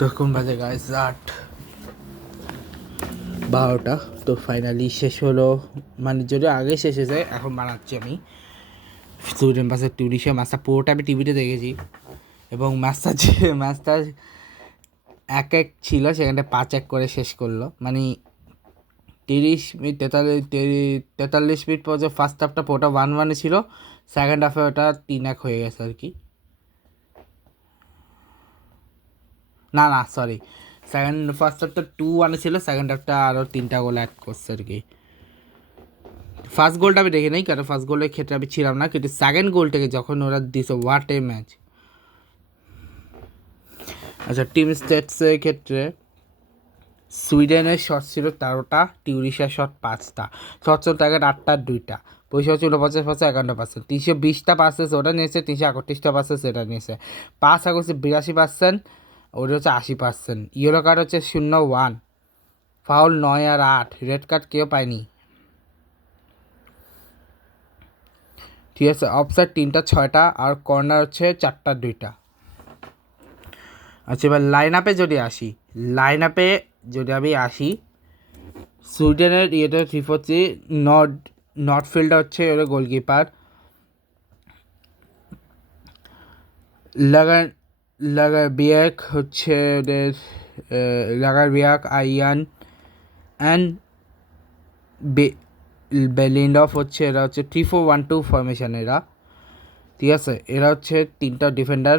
তখন বাজে গাইস 8-12টা। তো ফাইনালি শেষ হলো, মানে যদি আগে শেষ হয়ে যায়। এখন বানাচ্ছি আমি সুইডেন ভার্সেস টিউনিশিয়া। ম্যাচটা পুরোটা আমি টিভিতে দেখেছি, এবং ম্যাচটা 1-1 ছিল, সেখানটা 5-1 করে শেষ করলো। মানে 30 মিনিট 43 মিনিট পর যে ফার্স্ট হাফটা পুরোটা 1-1 ছিল, সেকেন্ড হাফে ওটা 3-1 হয়ে গেছে আর কি। না সরি, ফার্স্ট হাফটা 2-1 ছিল, সেকেন্ড হাফটা আরও 3টা গোল অ্যাড করছে আর কি। ফার্স্ট গোলটা আমি দেখি নাই, কারণ ফার্স্ট গোলের ক্ষেত্রে আমি ছিলাম না, কিন্তু সেকেন্ড গোলটাকে যখন ওরা দিছে, হোয়াট এ ম্যাচ। আচ্ছা, টিম স্ট্যাটসের ক্ষেত্রে সুইডেনের শট ছিল 13টা, টিউনিশিয়ার শট 5টা, শট টার্গেট 8টা 2টা, পয়সা হচ্ছে 49%, 51%, 320টা পাসেস ওটা নিয়েছে, 338টা পাসেস সেটা নিয়েছে, পাস হচ্ছে 82%, ওটা হচ্ছে 80%। ইয়েলো কার্ড হচ্ছে 0-1, ফাউল 9 আর 8, রেড কার্ড কেউ পায়নি। ঠিক আছে, অফসাইড 3টা 6টা, আর কর্নার হচ্ছে 4টা 2টা। আচ্ছা, এবার লাইন আপে যদি আমি আসি, সুইডেনের ইয়েটা ঠিক হচ্ছে নর্থফিল্ডটা হচ্ছে ওদের গোলকিপার, লাগার লাগার বিয়াক হচ্ছে ওদের লাগার বিয়াক, আইয়ান অ্যান্ড বেলিন্ডফ হচ্ছে, এরা হচ্ছে 3-4-1-2 ফরমেশন এরা। ঠিক আছে, এরা হচ্ছে 3টা ডিফেন্ডার,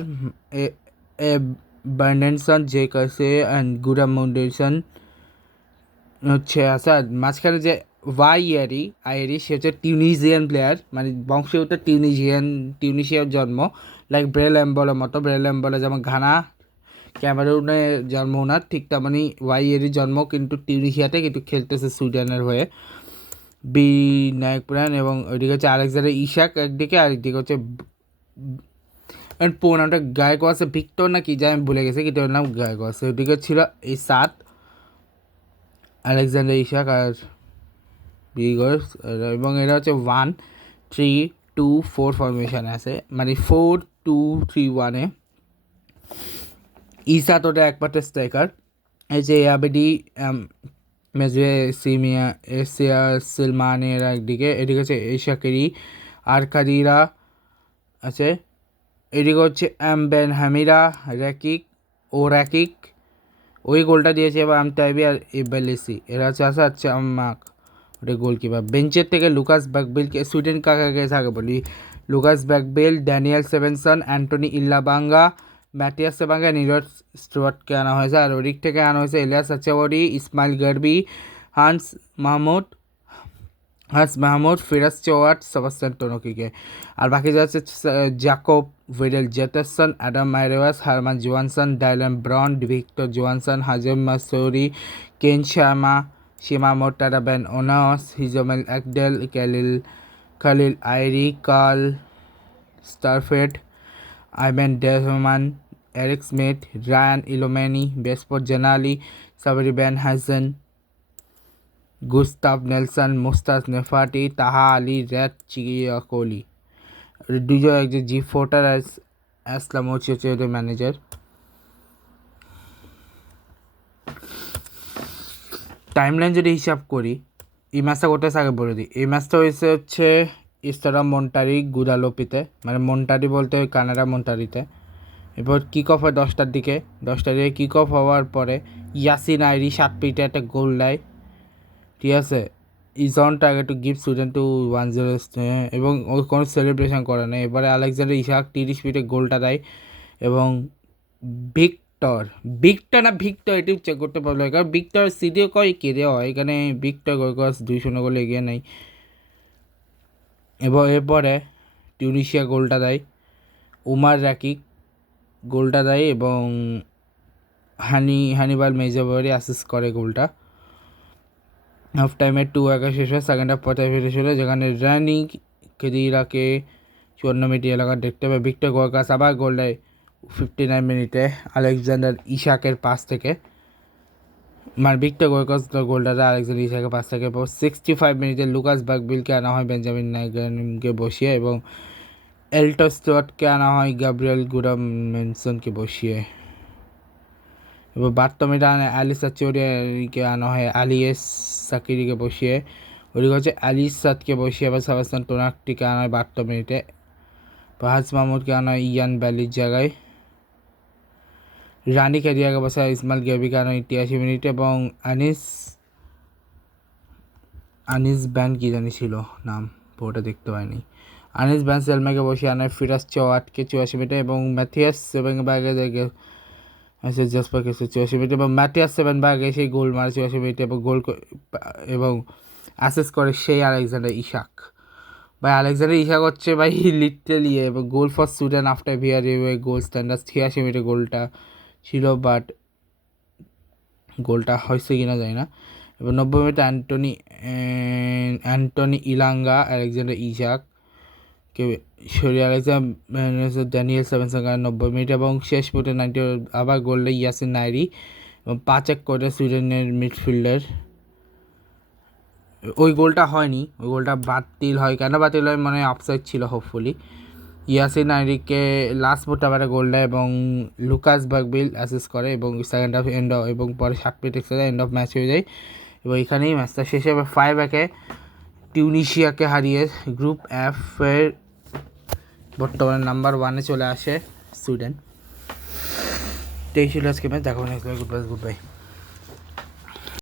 বার্নেনসন, জে কাসে অ্যান্ড গুডামুন্ডেসন হচ্ছে আছে। আর মাঝখানে যে আইয়েরি সে হচ্ছে টিউনিশিয়ান প্লেয়ার, মানে বংশগত টিউনিশিয়ার জন্ম, লাইক ব্রেল এম্বলের মতো। ব্রেল এম্বলে যেমন ঘানা ক্যামেরুনে জন্ম ওনার, ঠিক তেমনি ওয়াইয়েরি জন্ম, কিন্তু টিউনিশিয়াতে, কিন্তু খেলতেছে সুইডেনের হয়ে। বি নায়ক প্রাণ, এবং ওইদিকে হচ্ছে আলেকজান্ডার ইশাক একদিকে, আরেকদিকে হচ্ছে পুরো নামটা গায়ক আছে ভিক্টর না কি যাই আমি ভুলে গেছি, কিন্তু ওর নাম গায়ক আছে। ওইদিকে ছিল এই 7 আলেকজান্ডার ইশাক আর বিগর্স, এবং এরা হচ্ছে 1-3-2-4 ফরমেশনে আছে, মানে 4-2-3-1-এ। ইসাত ওটা একমাত্র স্ট্রাইকার। এই যে আবেডি, মেজে, সিমিয়া, এসিয়া, সিলমানি এরা একদিকে, এদিকে হচ্ছে এশাকেরি, আরকাদিরা আছে, এদিকে হচ্ছে বেন হামিরা, র্যাকিক ওই গোলটা দিয়েছে, এবার আমতাইবি আর ইবেলিসি, এরা হচ্ছে আচ্ছা আমাক ওটা গোলকিপার। বেঞ্চের থেকে লুকাস ব্যাকবেলকে, সুইডেন কাকাকে আগে বলি, Lucas Bergvall, Daniel Svensson, Anthony Elanga, Mattias Svanberg, নীরজ স্টুয়ার্টকে আনা হয়েছে। আর ওদিক থেকে আনা হয়েছে Elias Achouri, Ismael Gharbi, Hans Mahmoud, Firas Chaouat, Sebastian টনকিকে। আর বাকি যা আছে জ্যাকব ভিডেল জেটারসন, অ্যাডাম মাইরেওয়াস, হারমান জোয়ানসন, ডাইলান ব্রন্ড, Victor Johansson, Hazem Mastouri, Ken Sema, সীমা মোটারা, Ben Ouanes, Hjalmar Ekdal, Khalil Ayari, Carl Starfelt, Aymen Dahmen, Eric Smith, Rayan ইলোমেনি, বেসপোর্ট জেনালি, সাবরি বেন হাসেন, গুস্তাভ নেলসন, মুস্তাজ নেফাটি, তাহা Ali, red চিয়াকোলি। দুজন একজন জি ফোর্টার আসলাম হচ্ছে ওদের ম্যানেজার। টাইমলাইন যদি হিসাব করি, এই ম্যাচটা করতে আগে বলে দিই, এই ম্যাচটা হচ্ছে ইস্তারা মন্টারি গুদালোপিতে, মানে মন্টারি বলতে ওই কানাডা মন্টারিতে। এরপর কিক অফ হয় 10টার দিকে, কিক অফ হওয়ার পরে ইয়াসিন আইরি 7 মিনিটে একটা গোল দেয়। ঠিক আছে, is on target to give Sweden to 1-0, এবং ওই কোনো সেলিব্রেশন করে না। এবারে আলেকজান্ডার ইসাক 30 মিনিটে গোলটা দেয়, এবং ভিক্টর না ভিক্টর এটি চেক করতে পারলো, কারণ ভিক্টর সিডিও কয় কে দেওয়া হয়, এখানে ভিক্টর গোলকস 2-0 গোলে এগিয়ে নেই। এবং এরপরে টিউনিশিয়া গোলটা দেয়, উমার রাকিক গোলটা দেয়, এবং হানিবাল মেজাবারি অ্যাসিস্ট করে গোলটা। হাফ টাইমে 2-1 শেষ হয়, সেকেন্ড হাফ 45 হলো, যেখানে রানি খেদিরাকে 54 মিনিট এলাকা দেখতে হবে। ভিক্টর গোলকাস আবার গোল দেয় 59 মিনিটে আলেকজান্ডার ইশাকের পাস থেকে, মানে ভিক্টর গোলকাস গোলটা দেয় আলেকজান্ডার ইশাকের পাস থেকে। 65 মিনিটে লুকাস বাকবিলকে আনা হয় বেঞ্জামিন নাইগানকে বসিয়ে, এবং এল্টো স্টুয়ার্টকে আনা হয় গ্যাব্রিয়েল গুডামেনসনকে বসিয়ে। এবার 72 মিনিটে আলিসা চৌধুরীকে আনা হয় আলিয়েস সাকিরিকে বসিয়ে, ওদিকে হচ্ছে আলিস সাদকে বসিয়ে আবার সেবাস্টিয়ান টোনাকটিকে আনা হয় 72 মিনিটে। ফাহাজ মাহমুদকে আনা হয় ইয়ান ব্যালির জায়গায়। রানি ক্যারিয়াকে বসে ইসমাইল গেবিকে আনা হয় 83 মিনিটে এবং আনিস ব্যান কি জানি ছিল নাম, পুরোটা দেখতে পাইনি। আনিস ব্যান সেলমাকে বসিয়ে আনা হয় ফিরাজ চৌহাটকে 84 মিনিটে এবং ম্যাথিয়াস সেভেনবার্গে জাসপারকে 84 মিনিট এবং ম্যাথিয়াস সেভেনবার্গে সেই গোল মারে 84 মিনিটে এবং এবং অ্যাসেস করে সেই আলেকজান্ডার ইসাক। ভাই আলেকজান্ডার ইসাক হচ্ছে ভাই লিটারালি এবং গোল for Sweden after VR goal standard 83 মিনিটে গোলটা ছিল, বাট গোলটা হয়েছে কিনা জানি না। এবার 90 মিনিটে অ্যান্টনি ইলাঙ্গা আলেকজান্ডার ইসাককে সরিয়ে আলেকজান্ডার ড্যানিয়েল সেভেনসনকে 90 মিনিট এবং শেষ মিনিটে 90 আবার গোলটা ইয়াসিন নাইরি এবং 5-1 করে সুইডেনের মিডফিল্ডার। ওই গোলটা হয়নি, ওই গোলটা বাতিল হয়, কেন বাতিল হয় মানে অফসাইড ছিল হোপফুলি। ইয়াসিন নাইরিকে লাস্ট মুহূর্তে আবার গোল দেয় এবং লুকাস বার্গবিল অ্যাসিস্ট করে এবং সেকেন্ড হাফ এবং পরে 7 minute extra end of match হয়ে যায় এবং এখানেই ম্যাচটা শেষে 5-1 টিউনিশিয়াকে হারিয়ে গ্রুপ এফের বর্তমানে নাম্বার 1-এ চলে আসে সুইডেন। তো এই ছিল আজকে ম্যাচ, দেখা হবে নেক্সট, গুড বাই।